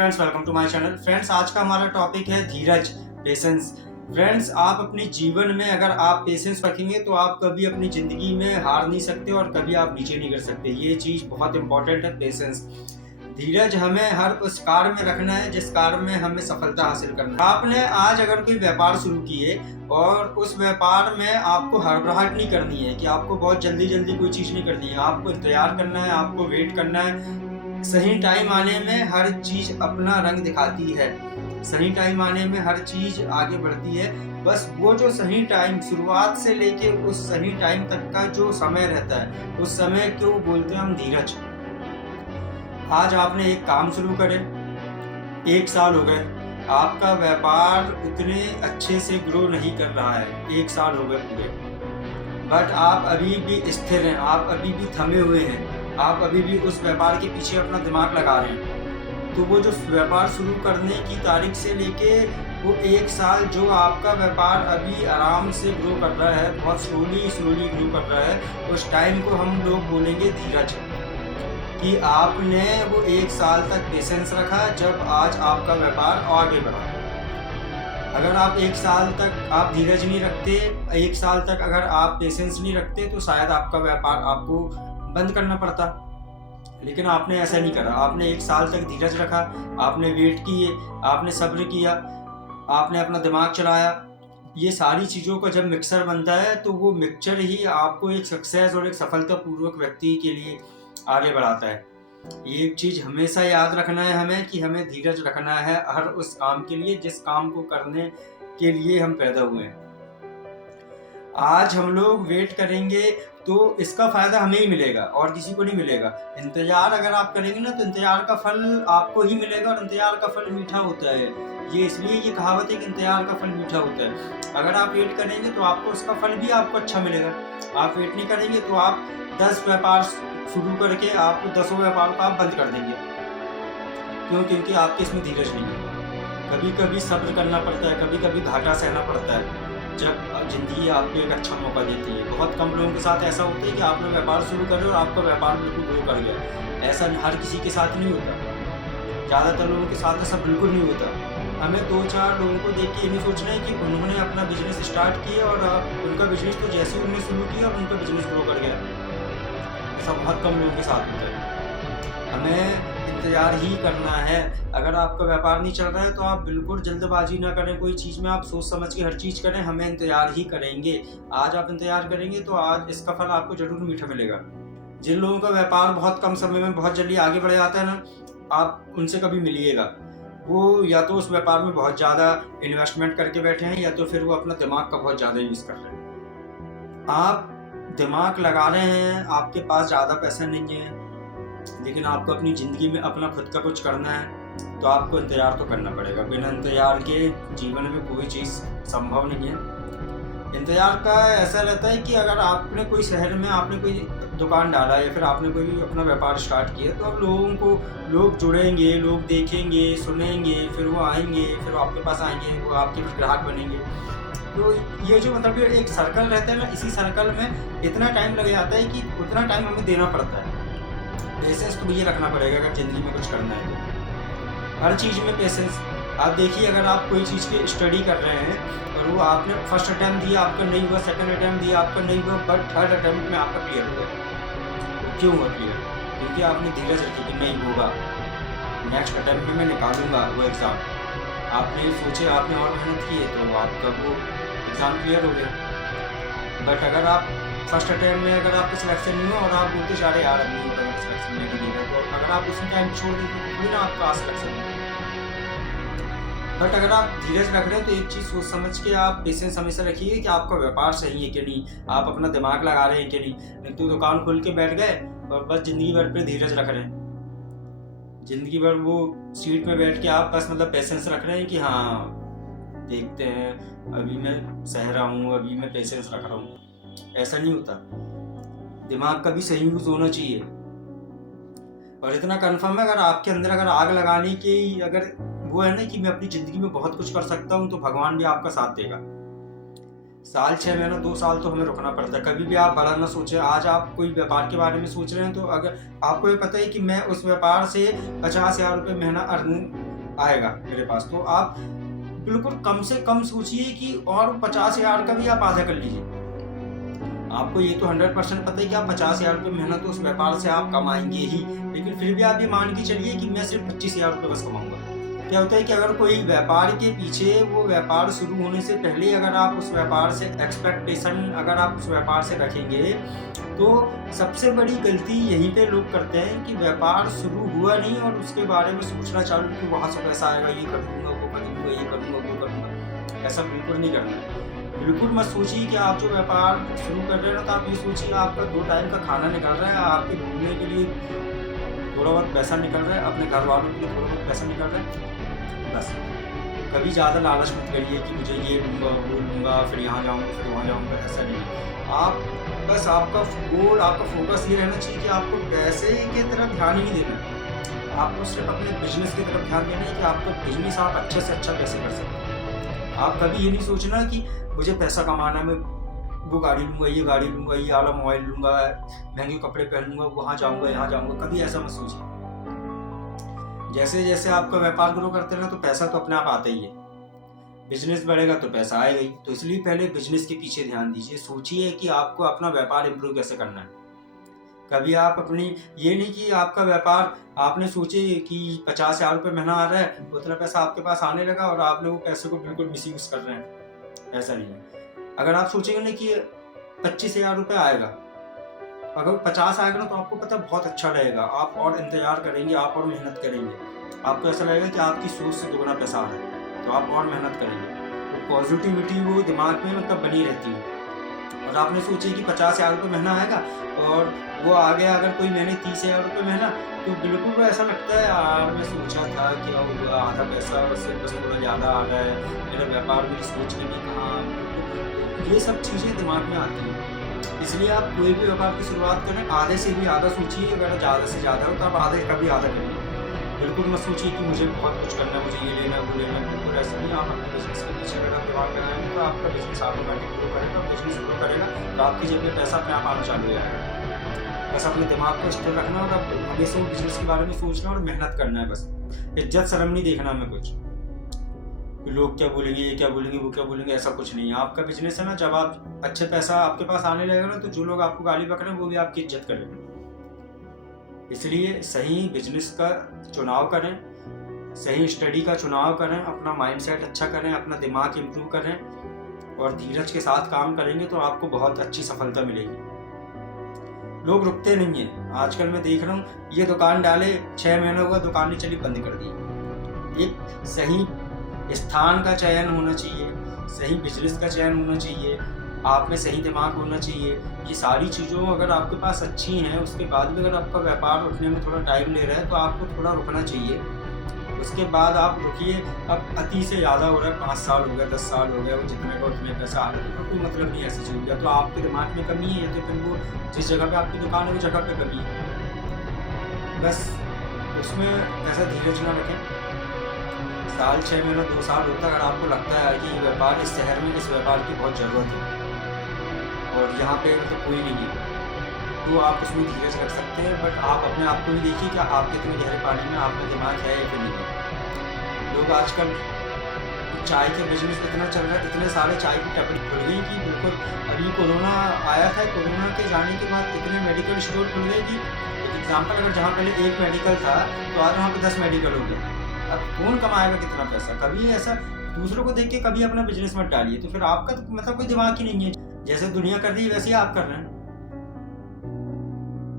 Friends, welcome to my channel. Friends, आज का हमारा टॉपिक है धीरज, पेशेंस। फ्रेंड्स, आप अपने जीवन में अगर आप पेशेंस रखेंगे तो आप कभी अपनी ज़िंदगी में हार नहीं सकते और कभी आप नीचे नहीं कर सकते। ये चीज़ बहुत इंपॉर्टेंट है, पेशेंस। धीरज हमें हर उस कार्य में रखना है जिस कार्य में हमें सफलता हासिल करना है। आपने आज अगर कोई व्यापार शुरू किए और उस व्यापार में आपको हड़बड़ाहट नहीं करनी है कि आपको बहुत जल्दी जल्दी कोई चीज़ नहीं करनी है। आपको इंतजार करना है, आपको वेट करना है। सही टाइम आने में हर चीज़ अपना रंग दिखाती है। सही टाइम आने में हर चीज़ आगे बढ़ती है। बस वो जो सही टाइम शुरुआत से लेके उस सही टाइम तक का जो समय रहता है, उस समय को बोलते हैं हम धीरज। आज आपने एक काम शुरू करे, 1 साल हो गए, आपका व्यापार उतने अच्छे से ग्रो नहीं कर रहा है, 1 साल हो गए पूरे, बट आप अभी भी स्थिर हैं, आप अभी भी थमे हुए हैं, आप अभी भी उस व्यापार के पीछे अपना दिमाग लगा रहे हैं। तो वो जो व्यापार शुरू करने की तारीख से लेके वो 1 साल जो आपका व्यापार अभी आराम से ग्रो कर रहा है, बहुत स्लोली ग्रो कर रहा है, उस टाइम को हम लोग बोलेंगे धीरज। कि आपने वो 1 साल तक पेशेंस रखा जब आज आपका व्यापार आगे बढ़ा। अगर आप 1 साल तक आप धीरज नहीं रखते, 1 साल तक अगर आप पेशेंस नहीं रखते तो शायद आपका व्यापार आपको बंद करना पड़ता। लेकिन आपने ऐसा नहीं करा, आपने 1 साल तक धीरज रखा, आपने वेट किए, आपने सब्र किया, आपने अपना दिमाग चलाया। ये सारी चीज़ों का जब मिक्सर बनता है तो वो मिक्सचर ही आपको एक सक्सेस और एक सफलतापूर्वक व्यक्ति के लिए आगे बढ़ाता है। ये एक चीज़ हमेशा याद रखना है हमें कि हमें धीरज रखना है हर उस काम के लिए जिस काम को करने के लिए हम पैदा हुए हैं। आज हम लोग वेट करेंगे तो इसका फ़ायदा हमें ही मिलेगा और किसी को नहीं मिलेगा। इंतज़ार अगर आप करेंगे ना तो इंतज़ार का फल आपको ही मिलेगा और इंतज़ार का फल मीठा होता है। ये इसलिए ये कहावत है कि इंतज़ार का फल मीठा होता है। अगर आप वेट करेंगे तो आपको उसका फल भी आपको अच्छा मिलेगा। आप वेट नहीं करेंगे तो आप 10 व्यापार शुरू करके आप 10 व्यापार को आप बंद कर देंगे। क्यों? क्योंकि आपके इसमें धीरज नहीं है। कभी कभी सब्र करना पड़ता है, कभी कभी घाटा सहना पड़ता है जब ज़िंदगी आपको एक अच्छा मौका देती है। बहुत कम लोगों के साथ ऐसा होता है कि आपने व्यापार शुरू कर और आपका व्यापार बिल्कुल ग्रो कर गया। ऐसा हर किसी के साथ नहीं होता। ज़्यादातर लोगों के साथ ऐसा बिल्कुल नहीं होता। हमें 2-4 लोगों को देख के ये नहीं सोचना है कि उन्होंने अपना बिजनेस स्टार्ट किया और उनका बिजनेस तो जैसे ही उन्होंने शुरू किया उनका बिजनेस ग्रो कर गया। ऐसा बहुत कम लोगों के साथ होता है। हमें इंतज़ार ही करना है। अगर आपका व्यापार नहीं चल रहा है तो आप बिल्कुल जल्दबाजी ना करें, कोई चीज़ में आप सोच समझ के हर चीज़ करें। हमें इंतज़ार ही करेंगे। आज आप इंतज़ार करेंगे तो आज इसका फल आपको ज़रूर मीठा मिलेगा। जिन लोगों का व्यापार बहुत कम समय में बहुत जल्दी आगे बढ़ जाता है ना, आप उनसे कभी मिलिएगा। वो या तो उस व्यापार में बहुत ज़्यादा इन्वेस्टमेंट करके बैठे हैं या तो फिर वो अपना दिमाग का बहुत ज़्यादा यूज़ कर रहे हैं। आप दिमाग लगा रहे हैं, आपके पास ज़्यादा पैसा नहीं है, लेकिन आपको अपनी ज़िंदगी में अपना खुद का कुछ करना है तो आपको इंतज़ार तो करना पड़ेगा। बिना इंतज़ार के जीवन में कोई चीज़ संभव नहीं है। इंतज़ार का ऐसा रहता है कि अगर आपने कोई शहर में आपने कोई दुकान डाला या फिर आपने कोई अपना व्यापार स्टार्ट किया तो अब लोग जुड़ेंगे, लोग देखेंगे, सुनेंगे, फिर वो आएंगे, फिर आपके पास आएंगे, वो आपके ग्राहक बनेंगे। तो ये जो मतलब एक सर्कल रहता है ना, इसी सर्कल में इतना टाइम लग जाता है कि उतना टाइम हमें देना पड़ता है। पेशेंस तो ये रखना पड़ेगा अगर ज़िंदगी में कुछ करना है तो। हर चीज़ में पेशेंस। आप देखिए, अगर आप कोई चीज़ की स्टडी कर रहे हैं और वो आपने फर्स्ट अटैम्प्ट दिया, आपका नहीं हुआ, सेकंड अटैम्प्ट दिया, आपका नहीं हुआ, बट थर्ड अटैम्प्ट में आपका क्लियर हो गया। वो क्यों हुआ क्लियर? क्योंकि आपने धीरज रखी कि नहीं होगा, नेक्स्ट अटैम्प्ट में मैं निकालूंगा वो एग्ज़ाम। आपने सोचे, आपने और मेहनत की है तो आपका वो एग्ज़ाम क्लियर हो गया। बट अगर आप फर्स्ट अटैम्प्ट में अगर आपका सिलेक्शन नहीं हुआ और आप बोलते जा रहे यार नहीं होगा, मेरा सिलेक्शन नहीं होगा, तो अगर आप उसी टाइम छोड़ देते तो थोड़ी ना आपका सिलेक्शन होगा। बट अगर आप धीरज रख रहे हैं तो एक चीज़ सोच समझ के आप पेशेंस हमेशा रखिए कि आपका व्यापार सही है कि नहीं, आप अपना दिमाग लगा रहे हैं कि नहीं तो दुकान खोल के बैठ गए और बस ज़िंदगी भर पे धीरज रख रहे हैं। ज़िंदगी भर वो सीट में बैठ के आप बस मतलब पेशेंस रख रहे हैं कि हाँ देखते हैं, अभी मैं सह रहा हूँ, अभी मैं पेशेंस रख रहा हूँ। ऐसा नहीं होता। दिमाग का भी सही यूज़ होना चाहिए। और इतना कंफर्म है, अगर आपके अंदर अगर आग लगाने की अगर वो है ना कि मैं अपनी ज़िंदगी में बहुत कुछ कर सकता हूँ तो भगवान भी आपका साथ देगा। साल 6 महीना 2 साल तो हमें रुकना पड़ता है। कभी भी आप बड़ा ना सोचें। आज आप कोई व्यापार के बारे में सोच रहे हैं तो अगर आपको ये पता है कि मैं उस व्यापार से 50,000 रुपये महीना अर्निंग आएगा मेरे पास, तो आप बिल्कुल कम से कम सोचिए कि और 50,000 का भी आप आधा कर लीजिए। आपको ये तो 100% पता है कि आप 50,000 रुपये मेहनत उस व्यापार से आप कमाएंगे ही, लेकिन फिर भी आप ये मान के चलिए कि मैं सिर्फ 25,000 रुपये बस कमाऊंगा। क्या होता है कि अगर कोई व्यापार के पीछे, वो व्यापार शुरू होने से पहले अगर आप उस व्यापार से एक्सपेक्टेशन अगर आप उस व्यापार से रखेंगे, तो सबसे बड़ी गलती यहीं पे लोग करते हैं कि व्यापार शुरू हुआ नहीं और उसके बारे में सोचना चालू कि वहाँ से पैसा आएगा, ये कर दूंगा, वो कर दूंगा, ये करूँगा, वो करूँगा। ऐसा बिल्कुल नहीं करना है। बिल्कुल मत सोचिए कि आप जो व्यापार शुरू कर रहे हैं ना, तो आप ये सोचिए आपका 2 टाइम का खाना निकल रहा है, आपके घूमने के लिए थोड़ा बहुत पैसा निकल रहा है, अपने घर वालों के लिए थोड़ा बहुत पैसा निकल रहा है, बस। कभी ज़्यादा लालच मत करिए कि मुझे ये लूँगा, वो लूँगा, फिर यहाँ जाऊँगा, फिर वहाँ जाऊँगा, ऐसा नहीं। आप बस, आपका गोल, आपका फोकस ये रहना चाहिए कि आपको पैसे की तरफ ध्यान ही नहीं देना है। आपको सिर्फ अपने बिजनेस की तरफ ध्यान देना है कि आपका बिजनेस आप अच्छे से अच्छा कैसे कर सकते हैं। आप कभी ये नहीं सोचना कि मुझे पैसा कमाना है, मैं वो गाड़ी लूँगा, ये गाड़ी लूँगा, ये वाला मोबाइल लूँगा, महंगे कपड़े पहनूँगा, वहाँ जाऊँगा, यहाँ जाऊँगा, कभी ऐसा मत सोचिए। जैसे जैसे आपका व्यापार ग्रो करते हैं ना, तो पैसा तो अपने आप आता ही है। बिजनेस बढ़ेगा तो पैसा आएगा ही, तो इसलिए पहले बिजनेस के पीछे ध्यान दीजिए। सोचिए कि आपको अपना व्यापार इम्प्रूव कैसे करना है। कभी आप अपनी, ये नहीं कि आपका व्यापार, आपने सोचे कि 50,000 रुपये महीना आ रहा है, उतना पैसा आपके पास आने लगा और आपने वो पैसे को बिल्कुल मिसयूज कर रहे हैं, ऐसा नहीं है। अगर आप सोचेंगे ना कि 25,000 रुपये आएगा, अगर 50 आएगा ना, तो आपको पता बहुत अच्छा रहेगा, आप और इंतजार करेंगे, आप और मेहनत करेंगे, आपको ऐसा लगेगा कि आपकी सोच से दुगना पैसा आ रहा है, तो आप और मेहनत करेंगे। तो पॉजिटिविटी वो दिमाग में मतलब बनी रहती है। और आपने सोचे कि 50,000 रुपये महीना आएगा और वो आ गया अगर कोई महीने 30,000 रुपये महीना, तो बिल्कुल वो ऐसा लगता है यार, मैं सोचा था क्या हुआ, आधा पैसा उससे बस थोड़ा ज़्यादा आ रहा है, मेरा व्यापार मेरी सोच के भी कहाँ, तो ये सब चीज़ें दिमाग में आती हैं। इसलिए आप कोई भी व्यापार की शुरुआत करें, आधे से भी आधा सोचिए, अगर ज़्यादा से ज़्यादा हो तो आप आधे का भी आधा करिए। बिल्कुल मत सोचिए कि मुझे बहुत कुछ करना है, मुझे ये लेना है, वो लेना है, बिल्कुल ऐसा नहीं। आप अपने बिजनेस के पीछे अगर आप दिमाग लगाएंगे, तो आपका बिजनेस ऑटोमेटिक ग्रो करेगा, बिजनेस ग्रो करेगा तो आपकी जेब में पैसा अपने आप आना चालू हो जाएगा। बस अपने दिमाग को स्थिर रखना और आप हमेशा बिजनेस के बारे में सोचना और मेहनत करना है। बस इज्जत शर्म नहीं देखना हमें कुछ, लोग क्या बोलेंगे, ये क्या बोलेंगे, वो क्या बोलेंगे, ऐसा कुछ नहीं है। आपका बिजनेस है ना, जब आप अच्छे पैसा आपके पास आने लगेगा ना, तो जो लोग आपको गाली पकड़े वो भी आपकी इज्जत करेंगे। इसलिए सही बिजनेस का चुनाव करें, सही स्टडी का चुनाव करें, अपना माइंडसेट अच्छा करें, अपना दिमाग इम्प्रूव करें और धीरज के साथ काम करेंगे तो आपको बहुत अच्छी सफलता मिलेगी। लोग रुकते नहीं हैं। आजकल मैं देख रहा हूँ, ये दुकान डाले 6 महीने हुआ, दुकान नहीं चली, बंद कर दी। एक सही स्थान का चयन होना चाहिए, सही बिजनेस का चयन होना चाहिए, आप में सही दिमाग होना चाहिए। ये सारी चीज़ों अगर आपके पास अच्छी हैं, उसके बाद भी अगर आपका व्यापार उठने में थोड़ा टाइम ले रहा है, तो आपको थोड़ा रुकना चाहिए। उसके बाद आप रुकिए। अब अति से ज़्यादा हो रहा है, 5 साल हो गया, 10 साल हो गया, वो जितने का उतने पैसा आ रहा है, तो कोई मतलब नहीं ऐसी चीज़। या तो आपके दिमाग में कमी है, या तो फिर वो जिस जगह पे आपकी दुकान है, वो जगह पे कमी है। बस उसमें ऐसा धीरज ना रखें। साल 6 महीने 2 साल होता है, अगर आपको लगता है कि ये व्यापार, इस शहर में इस व्यापार की बहुत ज़रूरत है और यहाँ पे मतलब कोई नहीं है, तो आप उसमें धीरज रख सकते हैं। बट आप अपने आप को भी देखिए कि आप कितने गहरे पानी में, आप में दिमाग है या फिर नहीं है। लोग आजकल चाय के बिजनेस इतना चल रहा है, इतने सारे चाय की टपरी खुल गई कि बिल्कुल, अभी कोरोना आया था, कोरोना के जाने के बाद इतने मेडिकल स्टोर खुल गए कि एक एग्जाम्पल, अगर जहाँ पहले 1 मेडिकल था तो आज वहाँ पे 10 मेडिकल हो गए। अब कौन कमाएगा कितना पैसा? कभी ऐसा दूसरों को देख के कभी अपना बिजनेस मत डालिए, तो फिर आपका तो मतलब कोई दिमाग ही नहीं है। जैसे दुनिया कर रही है वैसे ही आप कर रहे हैं।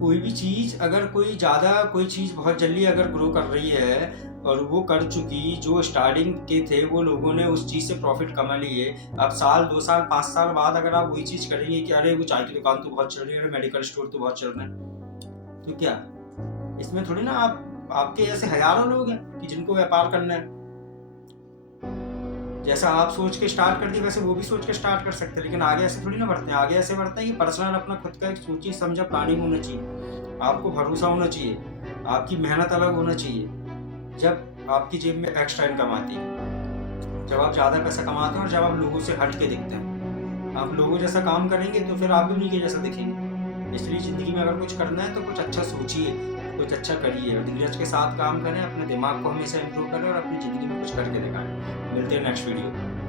कोई भी चीज़, अगर कोई चीज़ बहुत जल्दी अगर ग्रो कर रही है और वो कर चुकी, जो स्टार्टिंग के थे वो लोगों ने उस चीज़ से प्रॉफिट कमा लिए, अब साल 2 साल 5 साल बाद अगर आप वही चीज़ करेंगे कि अरे वो चाय की दुकान तो बहुत चल रही है, अरे मेडिकल स्टोर तो बहुत चल रहे हैं, तो क्या इसमें थोड़ी ना आपके ऐसे हजारों लोग हैं कि जिनको व्यापार करना है। जैसा आप सोच के स्टार्ट कर दी, वैसे वो भी सोच के स्टार्ट कर सकते हैं, लेकिन आगे ऐसे थोड़ी ना बढ़ते हैं। आगे ऐसे बढ़ते हैं कि पर्सनल अपना खुद का एक सोची समझा प्लानिंग होना चाहिए, आपको भरोसा होना चाहिए, आपकी मेहनत अलग होना चाहिए। जब आपकी जेब में एक्स्ट्रा इनकम आती है, जब आप ज़्यादा पैसा कमाते हैं और जब आप लोगों से हट के दिखते हैं, आप लोगों जैसा काम करेंगे तो फिर आप भी उन्हीं के जैसा दिखेंगे। इसलिए ज़िंदगी में अगर कुछ करना है तो कुछ अच्छा सोचिए, कुछ अच्छा करिए और धीरज के साथ काम करें, अपने दिमाग को हमेशा इम्प्रूव करें और अपनी ज़िंदगी में कुछ करके दिखाएँ। मिलते हैं नेक्स्ट वीडियो में।